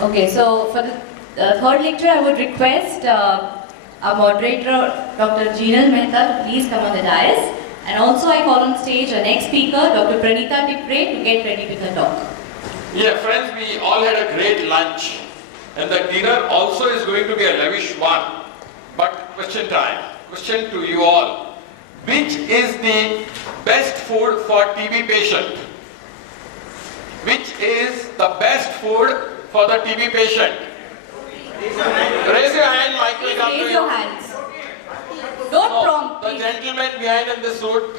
Okay, so for the third lecture, I would request our moderator, Dr. Jinal Mehta, to please come on the dais. And also I call on stage our next speaker, Dr. Pranita Tipre, to get ready with her talk. Yeah, friends, we all had a great lunch. And the dinner also is going to be a lavish one. But question time. Question to you all. Which is the best food for TB patient? Which is the best food for the TB patient? Raise your hand, Mike will come to you. Raise your hands. Don't prompt. The gentleman behind in the suit.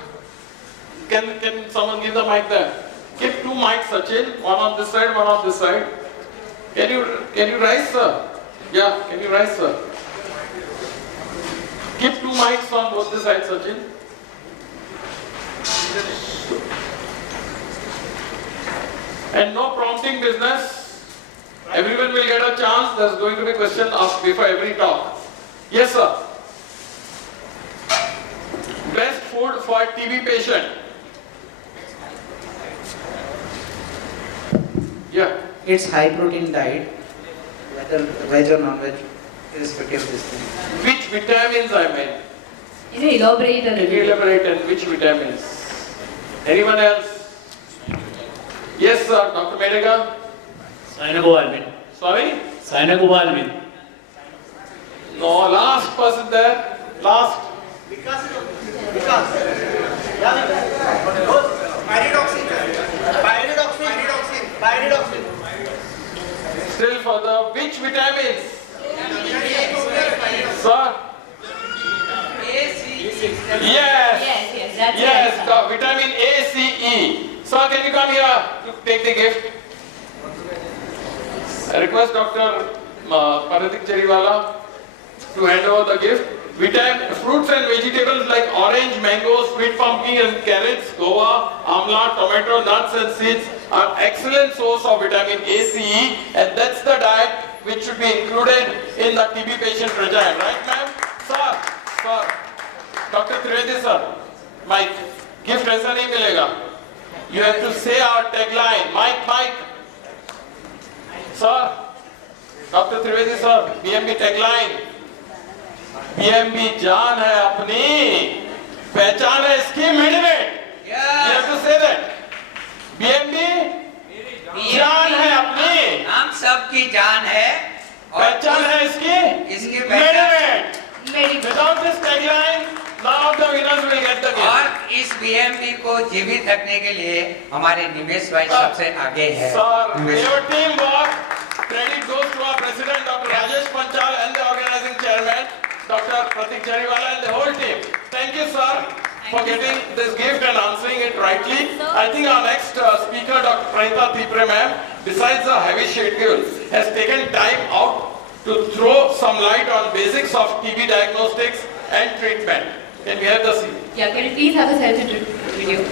Can someone give the mic there? Give two mics, Sachin. One on this side, one on this side. Can you rise, sir? Yeah, can you rise, sir? Keep two mics on both the sides, Sachin. And no prompting business. Everyone will get a chance. There's going to be a question asked before every talk. Yes, sir. Best food for TB patient. Yeah. It's high protein diet, whether veg or non-veg, irrespective of this thing. Which vitamins I meant? Can you elaborate a Can little you bit? elaborate on which vitamins? Anyone else? Yes, sir. Dr. Medega? Cyanocobalamine. Sorry? Cyanocobalamine. No, last person there. Last. Still further. Which vitamins? Sir? Yes. Yes, that's Yes, right. the vitamin A, C, E. Sir, can you come here to take the gift? I request Dr. Paresh Jariwala to hand over the gift. Fruits and vegetables like orange, mango, sweet pumpkin and carrots, guava, amla, tomato, nuts and seeds are excellent source of vitamin A, C, E, and that's the diet which should be included in the TB patient regime. Right, ma'am? Sir. Dr. Trivedi sir, Mike, gift ऐसा नहीं मिलेगा. You have to say our tagline. Mike. Sir, Dr. Trivedi sir, BMB tagline. BMB जान है अपनी, पहचान है इसकी मिडमेट. You have to say that. BMB जान है अपनी, हम सबकी जान है पहचान है इसकी मिडमेट. Without this tagline, none of the winners will get the gift. और इस बीएमबी को जीवित रखने के लिए हमारे निमेश भाई सबसे आगे है. Sir, your teamwork. Credit goes to our president, Dr. Rajesh Panchal, and the organizing chairman, Dr. Pratik Jariwala, and the whole team. Thank you, sir, for getting this gift and answering it rightly. I think our next speaker, Dr. Pranita Tipre, ma'am, besides the heavy schedule, has taken time out to throw some light on basics of TB diagnostics and treatment. Can we have the seat? Yeah, can you please have a selfie video?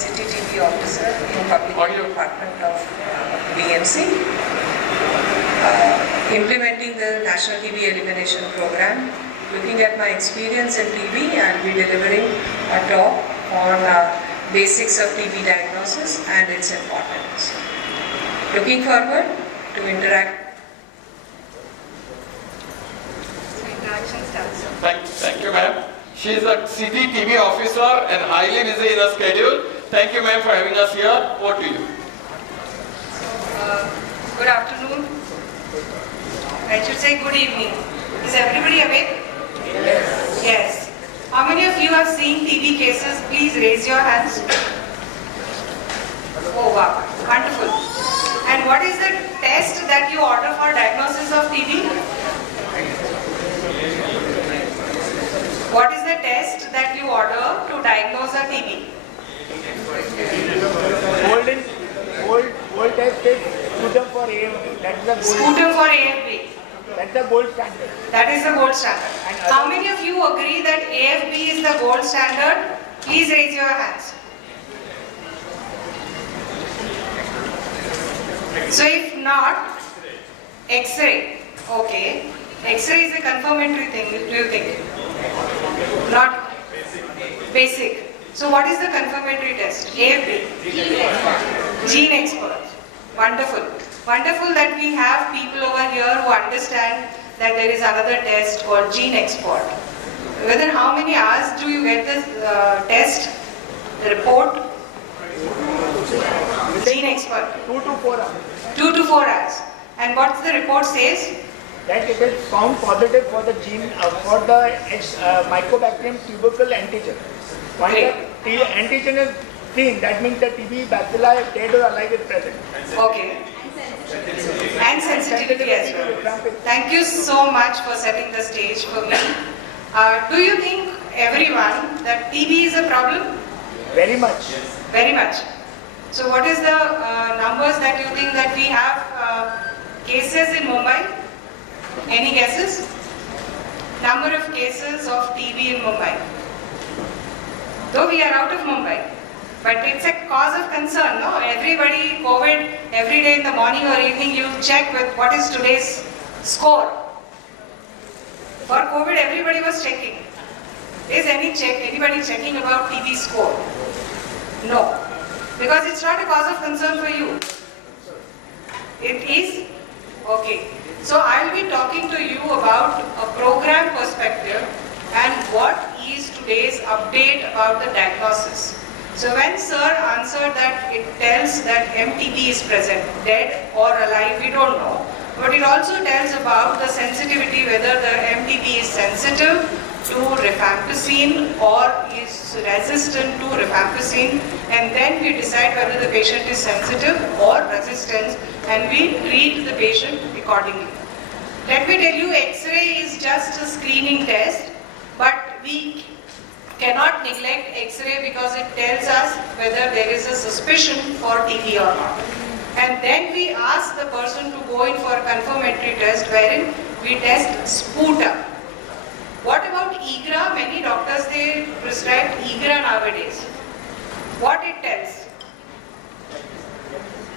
City TV officer in Public Health Department of BMC, implementing the National TB Elimination Program. Looking at my experience in TB, I'll be delivering a talk on basics of TB diagnosis and its importance. Looking forward to interact. Interaction starts. Thank you, ma'am. She is a city TB officer and highly busy in her schedule. Thank you, ma'am, for having us here. Over to you. Good afternoon. I should say good evening. Is everybody awake? Yes. Yes. How many of you have seen TB cases? Please raise your hands. Oh wow, wonderful. And what is the test that you order for diagnosis of TB? What is the test that you order to diagnose a TB? Gold test is sputum for AFB. That's the gold. Sputum for AFB. That's the gold standard. That is the gold standard. How many of you agree that AFB is the gold standard? Please raise your hands. So if not, X-ray. Okay. X-ray is a confirmatory thing, do you think? Not basic. So what is the confirmatory test? AFB? Gene expert. Wonderful. Wonderful that we have people over here who understand that there is another test called gene expert. Within how many hours do you get this test, the report? Gene expert. 2 to 4 hours. 2 to 4 hours. And what the report says? That it is found positive for the gene, for the Mycobacterium tubercle antigen. When Great. the antigen is clean, that means the TB bacilli, dead or alive, is present. Okay. And sensitivity as well. Thank you so much for setting the stage for me. Do you think, everyone, that TB is a problem? Very much. Very much. So what is the numbers that you think that we have cases in Mumbai? Any guesses? Number of cases of TB in Mumbai. Though we are out of Mumbai, but it's a cause of concern, no? Everybody, COVID, every day in the morning or evening you check with what is today's score. For COVID, everybody was checking. Is anybody checking about TB score? No. Because it's not a cause of concern for you. It is? Okay. So I'll be talking to you about a program perspective and what is today's update about the diagnosis. So when sir answered that it tells that MTB is present, dead or alive, we don't know. But it also tells about the sensitivity, whether the MTB is sensitive to rifampicin or is resistant to rifampicin, and then we decide whether the patient is sensitive or resistant, and we treat the patient accordingly. Let me tell you, X-ray is just a screening test, but we cannot neglect X-ray because it tells us whether there is a suspicion for TB or not. And then we ask the person to go in for a confirmatory test wherein we test sputum. What about IGRA? Many doctors, they prescribe IGRA nowadays. What it tells?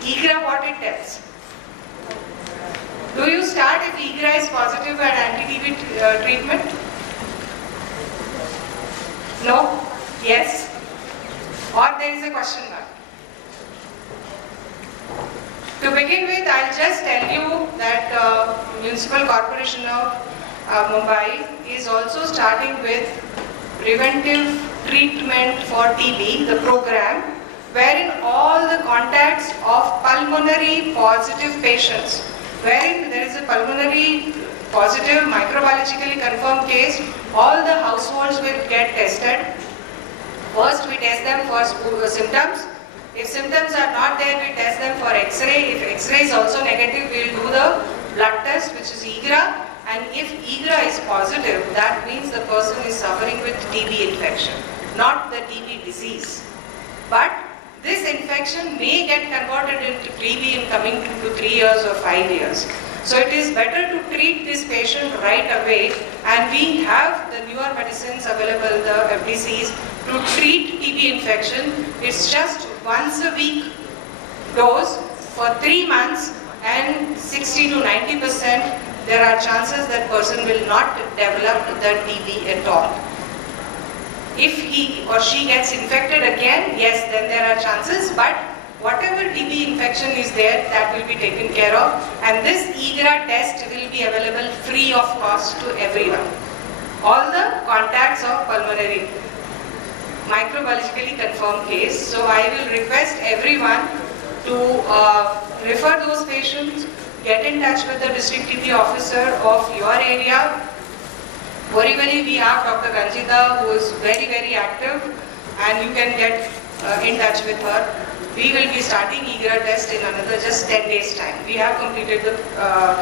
IGRA, what it tells? Do you start if IGRA is positive and anti-TB treatment? No? Yes? Or there is a question mark? To begin with, I'll just tell you that Municipal Corporation of Mumbai is also starting with preventive treatment for TB, the program, wherein all the contacts of pulmonary positive patients, wherein there is a pulmonary positive microbiologically confirmed case, all the households will get tested. First we test them for symptoms. If symptoms are not there, we test them for X-ray. If X-ray is also negative, we will do the blood test, which is IGRA. And if IGRA is positive, that means the person is suffering with TB infection, not the TB disease. But this infection may get converted into TB in coming 2 to 3 years or 5 years. So it is better to treat this patient right away, and we have the newer medicines available, the FDCs, to treat TB infection. It's just once a week dose for 3 months, and 60 to 90% there are chances that person will not develop the TB at all. If he or she gets infected again, yes, then there are chances, but whatever TB infection is there, that will be taken care of, and this IGRA test will be available free of cost to everyone. All the contacts of pulmonary microbiologically confirmed case. So I will request everyone to refer those patients, get in touch with the district TB officer of your area. Borivali, we have Dr. Ranjita, who is very, very active, and you can get in touch with her. We will be starting IGRA test in another just 10 days time. We have completed the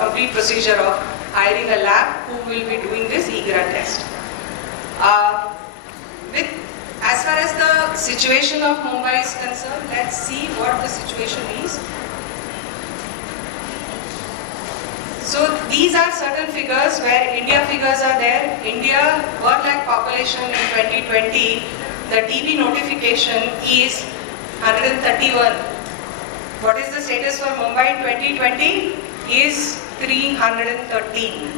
complete procedure of hiring a lab who will be doing this IGRA test. As far as the situation of Mumbai is concerned, let's see what the situation is. So these are certain figures where India figures are there. India per lakh population in 2020, the TB notification is 131. What is the status for Mumbai in 2020? Is 313.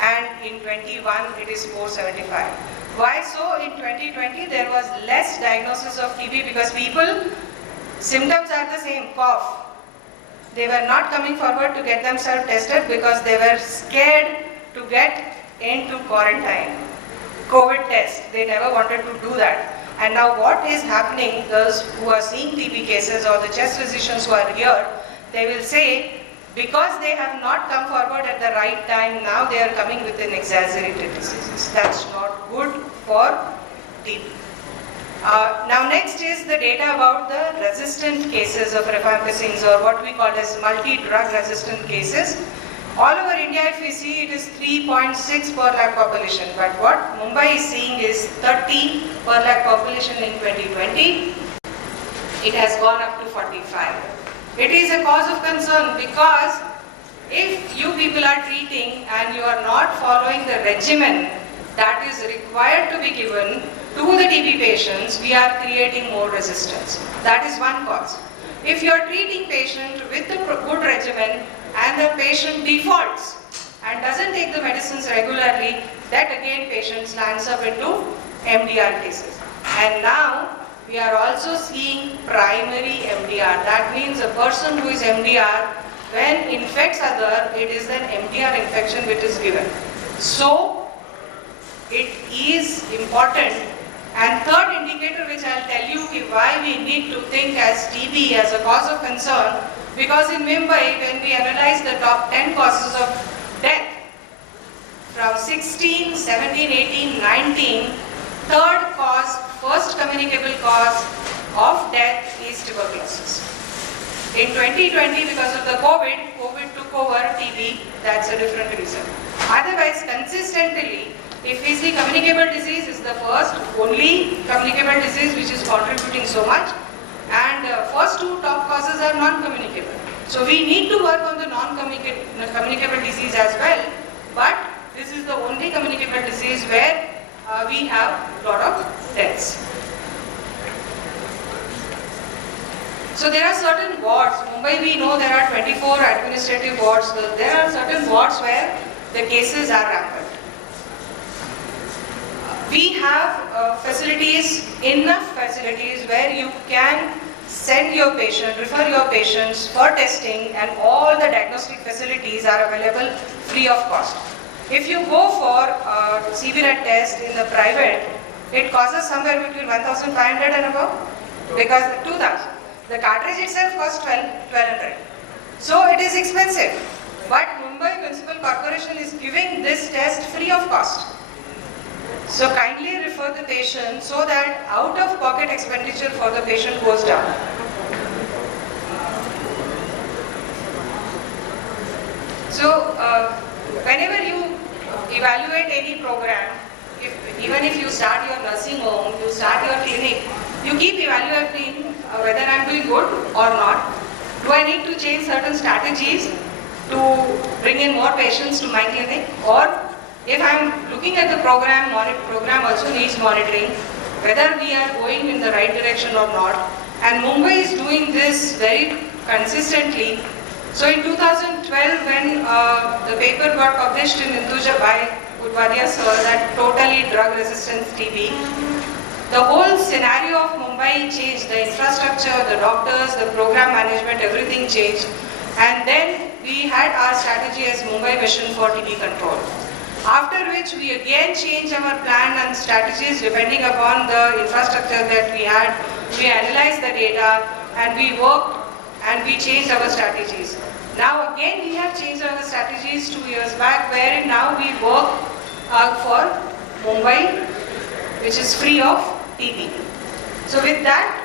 And in 21 it is 475. Why so? In 2020, there was less diagnosis of TB because symptoms are the same, cough. They were not coming forward to get themselves tested because they were scared to get into quarantine. COVID test, they never wanted to do that. And now what is happening, those who are seeing TB cases or the chest physicians who are here, they will say, because they have not come forward at the right time, now they are coming with an exaggerated diseases. That's not good for TB. Now next is the data about the resistant cases of rifampicins, or what we call as multi-drug resistant cases. All over India, if we see, it is 3.6 per lakh population, but what Mumbai is seeing is 30 per lakh population in 2020. It has gone up to 45. It is a cause of concern because if you people are treating and you are not following the regimen that is required to be given to the TB patients, we are creating more resistance. That is one cause. If you are treating patient with a good regimen and the patient defaults and doesn't take the medicines regularly, that again patient lands up into MDR cases. And now we are also seeing primary MDR. That means a person who is MDR, when infects other, it is an MDR infection which is given. So it is important. And third indicator which I will tell you why we need to think as TB as a cause of concern, because in Mumbai, when we analyze the top 10 causes of death, from 16, 17, 18, 19, third cause, first communicable cause of death is tuberculosis. In 2020, because of the COVID took over TB, that's a different reason. Otherwise, consistently, if we see communicable disease is the first, only communicable disease which is contributing so much, and first two top causes are non-communicable. So we need to work on the non-communicable disease as well, but this is the only communicable disease where we have a lot of deaths. So there are certain wards. Mumbai, we know there are 24 administrative wards. There are certain wards where the cases are rampant. We have facilities, enough facilities where you can send your patient, refer your patients for testing, and all the diagnostic facilities are available free of cost. If you go for CVRAT test in the private, it costs somewhere between 1,500 and above, because 2,000. The cartridge itself costs 1,200. So it is expensive. But Mumbai Municipal Corporation is giving this test free of cost. So kindly refer the patient so that out-of-pocket expenditure for the patient goes down. So whenever you evaluate any program, even if you start your nursing home, you start your clinic, you keep evaluating whether I am doing good or not. Do I need to change certain strategies to bring in more patients to my clinic, or if I am looking at the program also needs monitoring, whether we are going in the right direction or not. And Mumbai is doing this very consistently. So in 2012, when the paper got published in Hinduja by Udvadia sir, that totally drug-resistant TB, the whole scenario of Mumbai changed. The infrastructure, the doctors, the program management, everything changed. And then we had our strategy as Mumbai Mission for TB Control. After which we again changed our plan and strategies depending upon the infrastructure that we had. We analyzed the data and we worked and we changed our strategies. Now again we have changed our strategies 2 years back, where now we work for Mumbai, which is free of TB. So with that,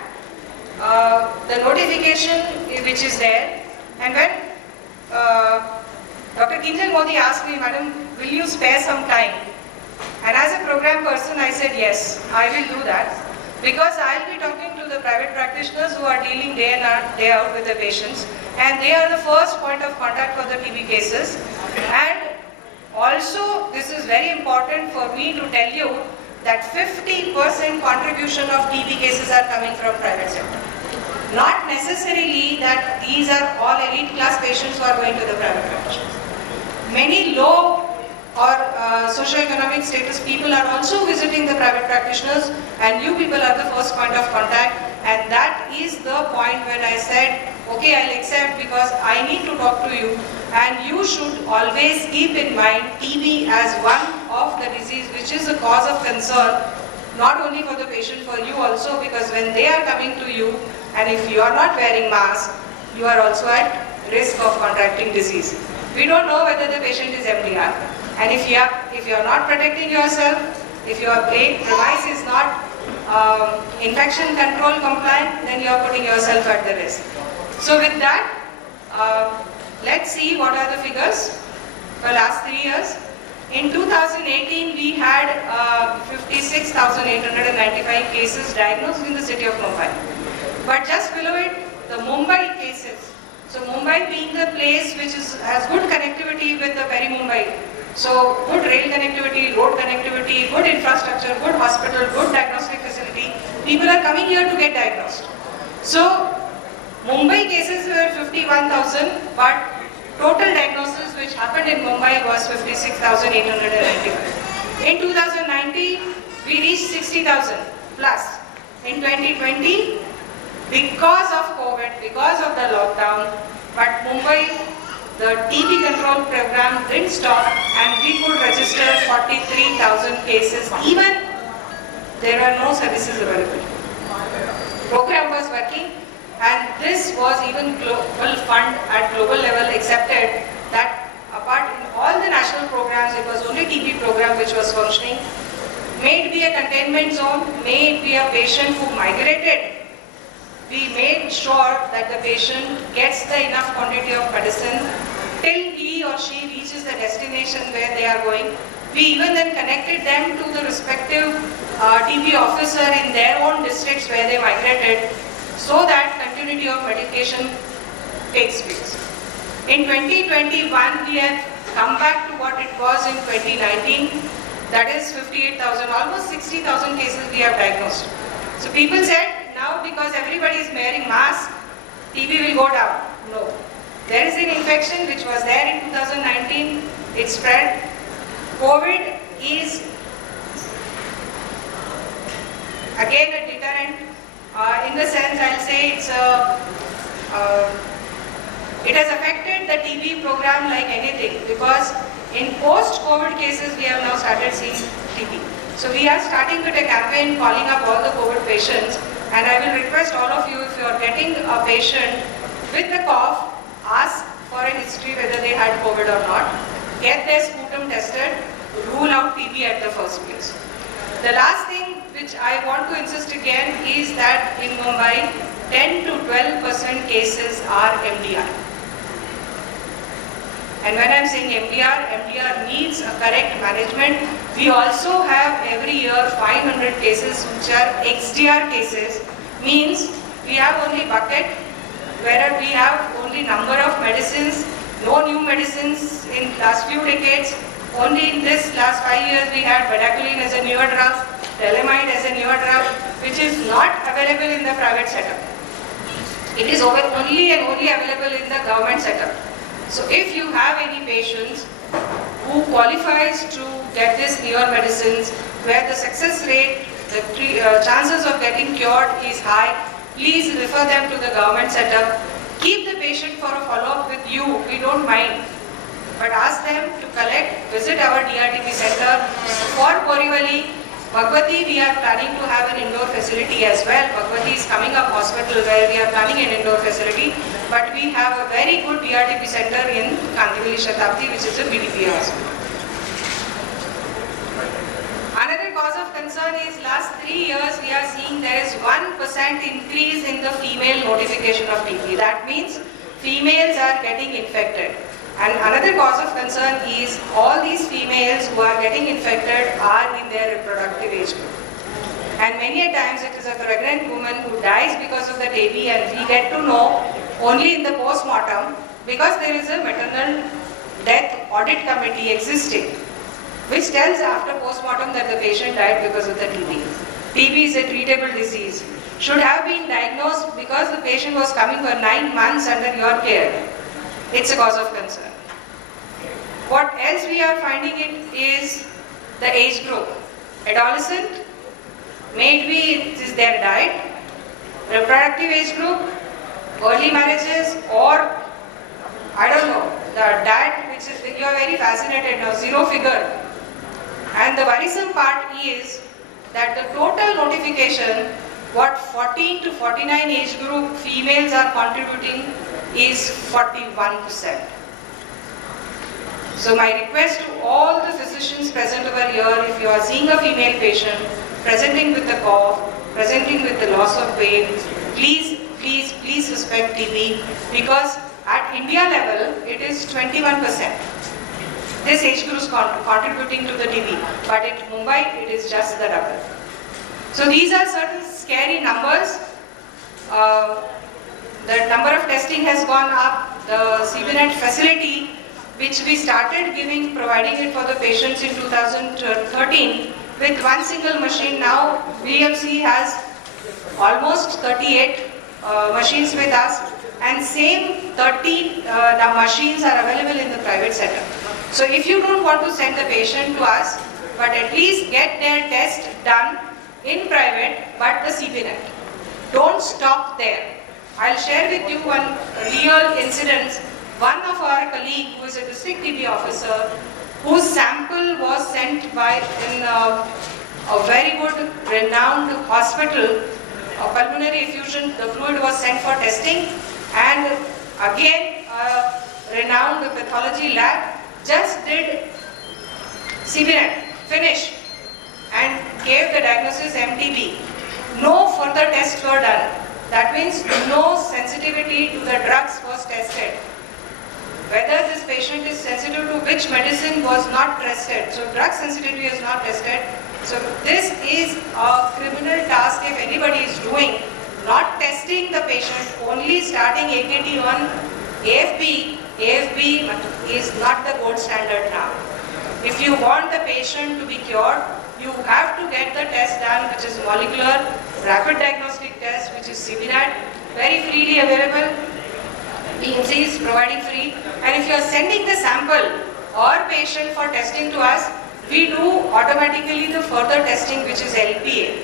the notification which is there, and when Dr. Kinjal Modi asked me, Madam, will you spare some time? And as a program person, I said, yes, I will do that. Because I will be talking to the private practitioners who are dealing day in and day out with the patients. And they are the first point of contact for the TB cases. And also, this is very important for me to tell you that 50% contribution of TB cases are coming from private sector. Not necessarily that these are all elite class patients who are going to the private practitioners. Many low or socio-economic status people are also visiting the private practitioners, and you people are the first point of contact. And that is the point when I said, okay, I'll accept because I need to talk to you. And you should always keep in mind TB as one of the disease which is a cause of concern, not only for the patient, for you also, because when they are coming to you, and if you are not wearing mask, you are also at risk of contracting disease. We don't know whether the patient is MDR. And if you are not protecting yourself, if your premise is not infection control compliant, then you are putting yourself at the risk. So with that, let's see what are the figures for last 3 years. In 2018, we had 56,895 cases diagnosed in the city of Mumbai. But just below it, the Mumbai cases. So Mumbai being the place which has good connectivity with the Peri-Mumbai. So good rail connectivity, road connectivity, good infrastructure, good hospital, good diagnostic facility. People are coming here to get diagnosed. So Mumbai cases were 51,000, but total diagnosis which happened in Mumbai was 56,895. In 2019, we reached 60,000 plus. In 2020, because of COVID, because of the lockdown, but Mumbai, the TB control program didn't stop and we could register 43,000 cases, even there were no services available. Program was working, and this was even global fund at global level accepted that apart in all the national programs, it was only TB program which was functioning. May it be a containment zone, may it be a patient who migrated, we made sure that the patient gets the enough quantity of medicine till he or she reaches the destination where they are going. We even then connected them to the respective TB officer in their own districts where they migrated, so that continuity of medication takes place. In 2021, we have come back to what it was in 2019, that is 58,000, almost 60,000 cases we have diagnosed. So people said, now because everybody is wearing mask, TB will go down. No. There is an infection which was there in 2019, it spread. COVID is again a deterrent. In the sense, I'll say it has affected the TB program like anything, because in post-COVID cases we have now started seeing TB. So we are starting with a campaign calling up all the COVID patients, and I will request all of you, if you are getting a patient with a cough, ask for a history whether they had COVID or not, get their sputum tested, rule out TB at the first place. The last thing which I want to insist again is that in Mumbai, 10 to 12% cases are MDR. And when I am saying MDR needs a correct management. We also have every year 500 cases which are XDR cases, means we have only bucket where we have only number of medicines, no new medicines in last few decades. Only in this last 5 years we had bedaquiline as a newer drug, Telemide as a newer drug, which is not available in the private setup. It is only and only available in the government setup. So if you have any patients who qualifies to get these newer medicines, where the success rate, the chances of getting cured is high, please refer them to the government setup. Keep the patient for a follow-up with you, we don't mind. But ask them to collect, visit our DRTP center. For Borivali, Bhagwati, we are planning to have an indoor facility as well. Bhagwati is coming up hospital where we are planning an indoor facility. But we have a very good DRTP center in Khanvel Shatabdi, which is a BDP hospital. Another cause of concern is last 3 years we are seeing there is 1% increase in the female notification of TB. That means females are getting infected. And another cause of concern is all these females who are getting infected are in their reproductive age group. And many a times it is a pregnant woman who dies because of the TB, and we get to know only in the post-mortem, because there is a maternal death audit committee existing, which tells after post-mortem that the patient died because of the TB. TB is a treatable disease. Should have been diagnosed because the patient was coming for 9 months under your care. It's a cause of concern. What else we are finding it is the age group. Adolescent, maybe it is their diet, reproductive age group, early marriages, or I don't know, the diet which is, you are very fascinated now, zero figure. And the worrisome part is that the total notification, what 14 to 49 age group females are contributing is 41%. So my request to all the physicians present over here, if you are seeing a female patient presenting with a cough, presenting with the loss of weight, please suspect TB, because at India level it is 21%. This age group is contributing to the TB, but in Mumbai it is just the double. So these are certain scary numbers. The number of testing has gone up. The CBNet facility, which we started providing it for the patients in 2013 with one single machine. Now BMC has almost 38 machines with us, and same 30 the machines are available in the private setup. So if you don't want to send the patient to us, but at least get their test done in private, but the CBNet. Don't stop there. I'll share with you one real incident. One of our colleague who is a district TB officer, whose sample was sent by in a very good renowned hospital, a pulmonary effusion, the fluid was sent for testing, and again a renowned pathology lab just did CBNet, finish, and gave the diagnosis MTB. No further tests were done. That means no sensitivity to the drugs was tested. Whether this patient is sensitive to which medicine was not tested. So drug sensitivity is not tested. So this is a criminal task if anybody is doing, not testing the patient, only starting AKT on AFB. AFB is not the gold standard now. If you want the patient to be cured, you have to get the test done, which is molecular rapid diagnostic test, which is CBNet, very freely available. BMC is providing free, and if you are sending the sample or patient for testing to us, we do automatically the further testing, which is LPA.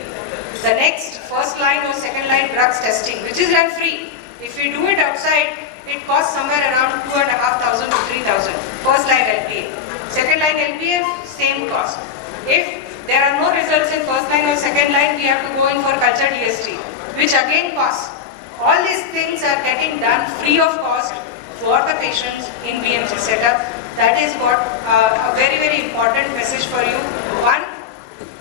The next first line or second line drugs testing, which is done free. If we do it outside, it costs somewhere around 2,500 to 3,000. First line LPA. Second line LPA, same cost. If there are no results in first line or second line, we have to go in for culture DST, which again costs. All these things are getting done free of cost for the patients in BMC setup. That is what a very, very important message for you. One,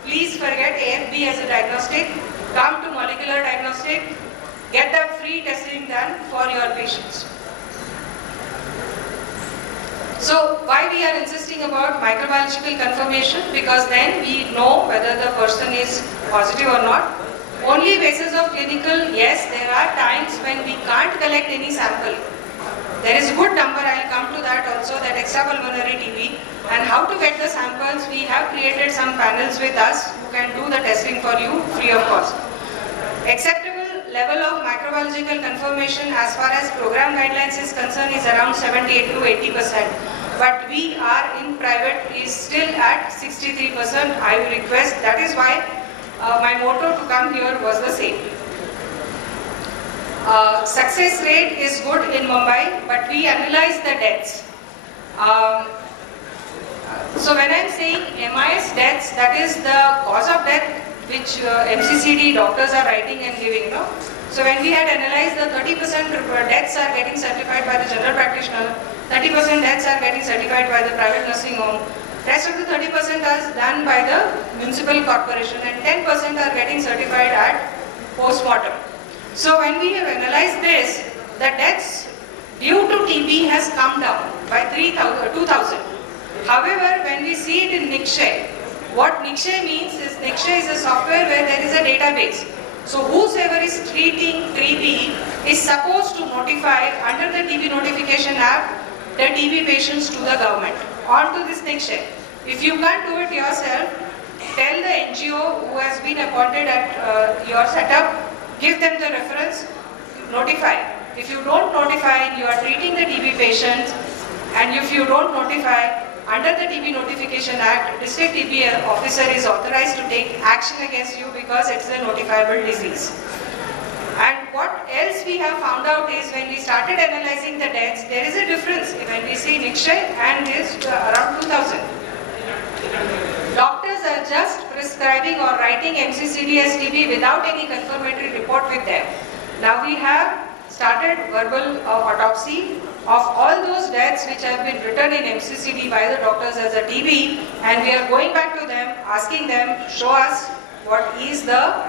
please forget AFB as a diagnostic. Come to molecular diagnostic. Get that free testing done for your patients. So why we are insisting about microbiological confirmation? Because then we know whether the person is positive or not. Only basis of clinical, yes, there are times when we can't collect any sample. There is a good number, I will come to that also, that extrapulmonary TB. And how to get the samples, we have created some panels with us who can do the testing for you free of cost. Acceptable level of microbiological confirmation as far as program guidelines is concerned is around 78 to 80%. But we are in private is still at 63%. I will request, that is why my motto to come here was the same. Success rate is good in Mumbai, but we analyze the deaths. So when I am saying MIS deaths, that is the cause of death which MCCD doctors are writing and giving. No? So when we had analyzed the 30% deaths are getting certified by the general practitioner, 30% deaths are getting certified by the private nursing home, rest of the 30% is done by the municipal corporation, and 10% are getting certified at post-mortem. So when we have analyzed this, the deaths due to TB has come down by 2,000. However, when we see it in Nikshay, what Nikshay means is Nikshay is a software where there is a database. So whosoever is treating TB is supposed to notify under the TB notification app the TB patients to the government. On to this Nikshay. If you can't do it yourself, tell the NGO who has been appointed at your setup, give them the reference, notify. If you don't notify, you are treating the TB patients, and if you don't notify, under the TB Notification Act, district TB officer is authorized to take action against you because it's a notifiable disease. And what else we have found out is when we started analyzing the deaths, there is a difference when we see Nikshay and is around 2000. Doctors are just prescribing or writing MCCD as TB without any confirmatory report with them. Now we have started verbal autopsy of all those deaths which have been written in MCCD by the doctors as a TB, and we are going back to them, asking them, show us what is the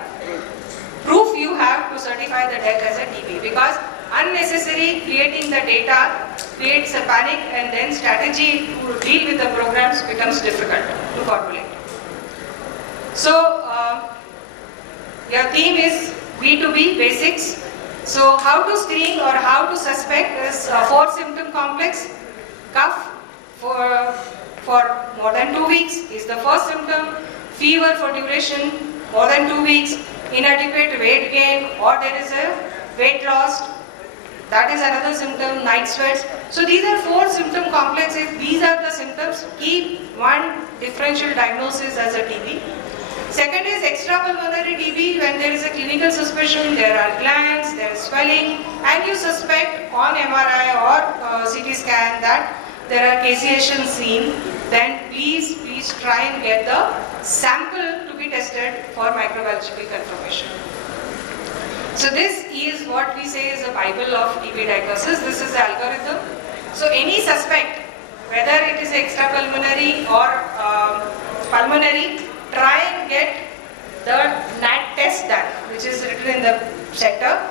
proof you have to certify the death as a TB, because unnecessary creating the data creates a panic, and then strategy to deal with the programs becomes difficult to formulate. So your theme is B2B basics. So how to screen or how to suspect is 4-symptom complex. Cough for more than 2 weeks is the first symptom. Fever for duration more than 2 weeks. Inadequate weight gain, or there is a weight loss, that is another symptom. Night sweats. So these are 4-symptom complexes. These are the symptoms. Keep one differential diagnosis as a TB. Second is extrapulmonary TB. When there is a clinical suspicion, there are glands, there is swelling, and you suspect on MRI or CT scan that there are caseation seen, then please try and get the sample to be tested for microbiological confirmation. So this is what we say is a Bible of TB diagnosis. This is the algorithm. So any suspect, whether it is extrapulmonary or pulmonary, try and get the NAT test done, which is written in the center.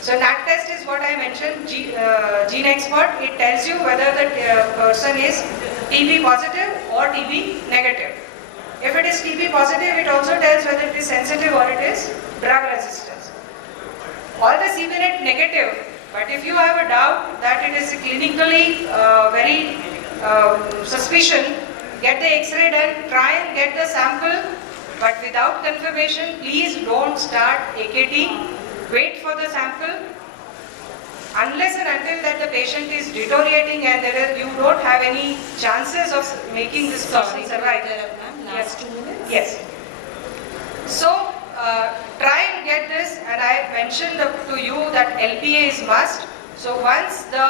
So NAT test is what I mentioned, Gene Expert. It tells you whether the person is TB positive or TB negative. If it is TB positive, it also tells whether it is sensitive or it is drug resistant. All the CBNet negative, but if you have a doubt that it is clinically very suspicion, get the X-ray done, try and get the sample, but without confirmation, please don't start AKT. Wait for the sample. Unless and until that the patient is deteriorating and you don't have any chances of making this person survive. Yes. 2 minutes. Yes. So try and get this, and I mentioned to you that LPA is must. So once the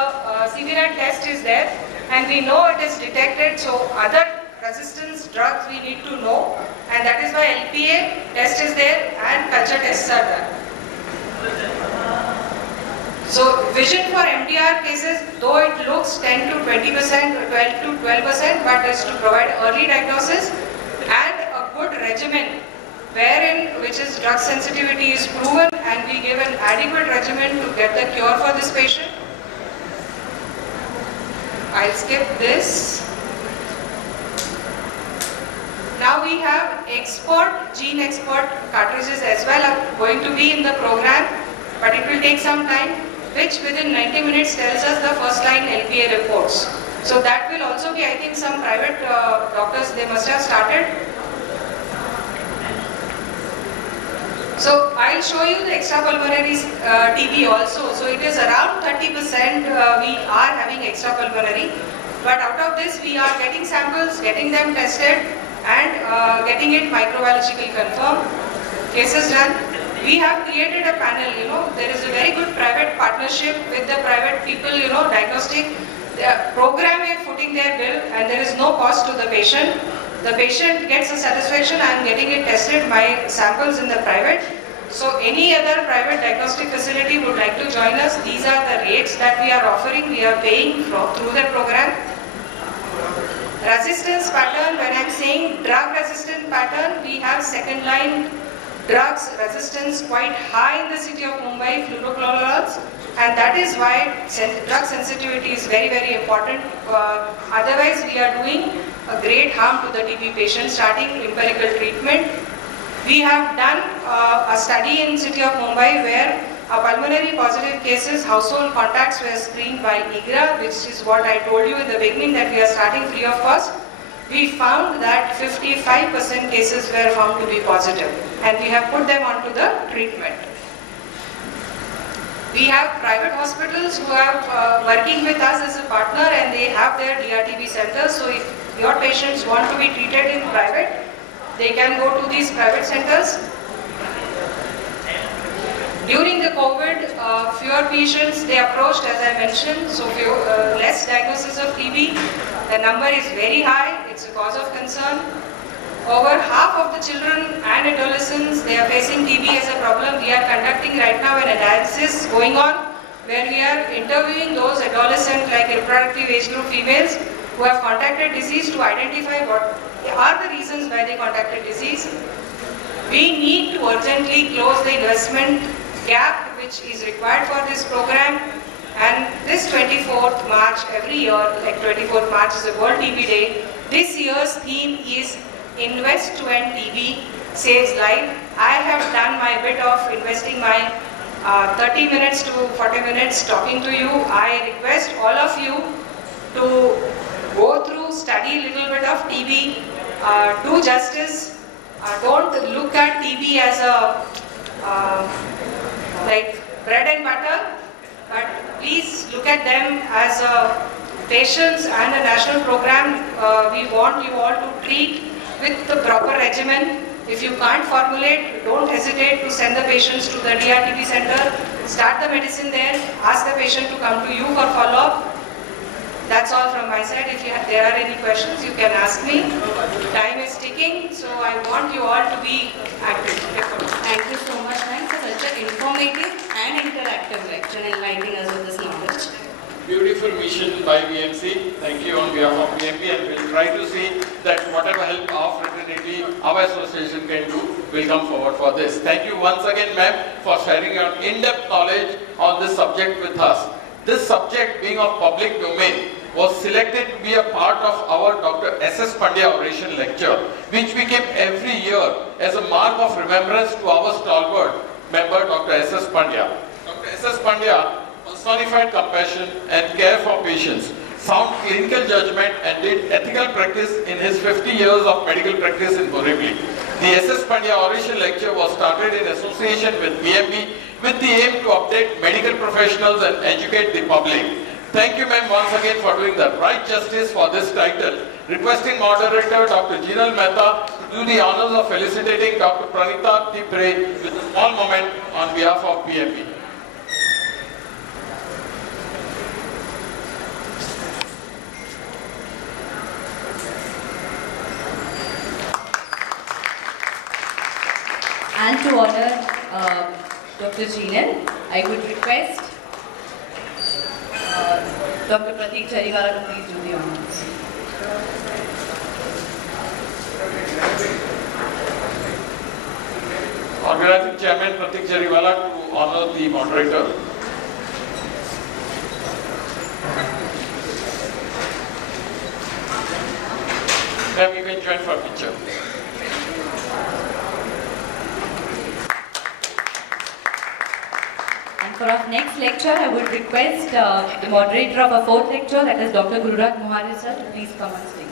CBNet test is there and we know it is detected, so other resistance drugs we need to know, and that is why LPA test is there and culture tests are done. So vision for MDR cases, though it looks 10 to 20%, 12 to 12%, but is to provide early diagnosis and a good regimen which is drug sensitivity is proven, and we give an adequate regimen to get the cure for this patient. I'll skip this. Now we have Gene Expert cartridges as well are going to be in the program, but it will take some time, which within 90 minutes tells us the first line LPA reports. So that will also be, I think, some private doctors, they must have started. So I'll show you the extrapulmonary TB also. So it is around 30% we are having extrapulmonary, but out of this we are getting samples, getting them tested, and getting it microbiologically confirmed. Cases done. We have created a panel, there is a very good private partnership with the private people, Diagnostic. The program is footing their bill and there is no cost to the patient. The patient gets a satisfaction, I am getting it tested, my samples in the private. So any other private diagnostic facility would like to join us. These are the rates that we are offering, we are paying through the program. Resistance pattern, when I am saying drug resistant pattern, we have second line drugs resistance quite high in the city of Mumbai, fluorochlorazoles, and that is why drug sensitivity is very, very important. Otherwise, we are doing a great harm to the TB patient, starting empirical treatment. We have done a study in city of Mumbai where pulmonary positive cases, household contacts were screened by IGRA, which is what I told you in the beginning that we are starting free of cost. We found that 55% cases were found to be positive, and we have put them onto the treatment. We have private hospitals who are working with us as a partner, and they have their DRTB centers. So if your patients want to be treated in private, they can go to these private centers. During the COVID, fewer patients they approached, as I mentioned, so less diagnosis of TB. The number is very high, it's a cause of concern. Over half of the children and adolescents, they are facing TB as a problem. We are conducting right now an analysis going on where we are interviewing those adolescent like reproductive age group females who have contracted disease to identify what are the reasons why they contracted disease. We need to urgently close the investment gap which is required for this program, and this 24th March every year, like 24th March is a World TB Day, this year's theme is Invest to End TB Saves Life. I have done my bit of investing my 30 minutes to 40 minutes talking to you. I request all of you to go through, study a little bit of TB, do justice, don't look at TB as a like bread and butter, but please look at them as a patients and a national program. We want you all to treat with the proper regimen. If you can't formulate, don't hesitate to send the patients to the DRTB center, start the medicine there, ask the patient to come to you for follow-up. That's all from my side. If there are any questions, you can ask me. Time is ticking, so I want you all to be active. Thank you so much, ma'am, for such an informative and interactive lecture, enlightening us with this knowledge. Beautiful mission by BMC. Thank you on behalf of BMP, and we'll try to see that whatever help our fraternity, our association can do, will come forward for this. Thank you once again, ma'am, for sharing your in-depth knowledge on this subject with us. This subject, being of public domain, was selected to be a part of our Dr. S.S. Pandya oration lecture, which we keep every year as a mark of remembrance to our stalwart member, Dr. S.S. Pandya. Dr. S.S. Pandya personified compassion and care for patients, sound clinical judgment, and did ethical practice in his 50 years of medical practice in Borivali. The S.S. Pandya oration lecture was started in association with BMB with the aim to update medical professionals and educate the public. Thank you, ma'am, once again for doing the right justice for this title. Requesting moderator Dr. Jinal Mehta to do the honors of felicitating Dr. Pranita Tipre with a small moment on behalf of BMB. And to honor Dr. Jinal, I would request Dr. Pratik Jariwala to please do the honors. Organizing Chairman Pratik Jariwala to honor the moderator. Then we can join for a picture. And for our next lecture, I would request the moderator of our fourth lecture, that is Dr. Gururaj Mohare sir, to please come on stage.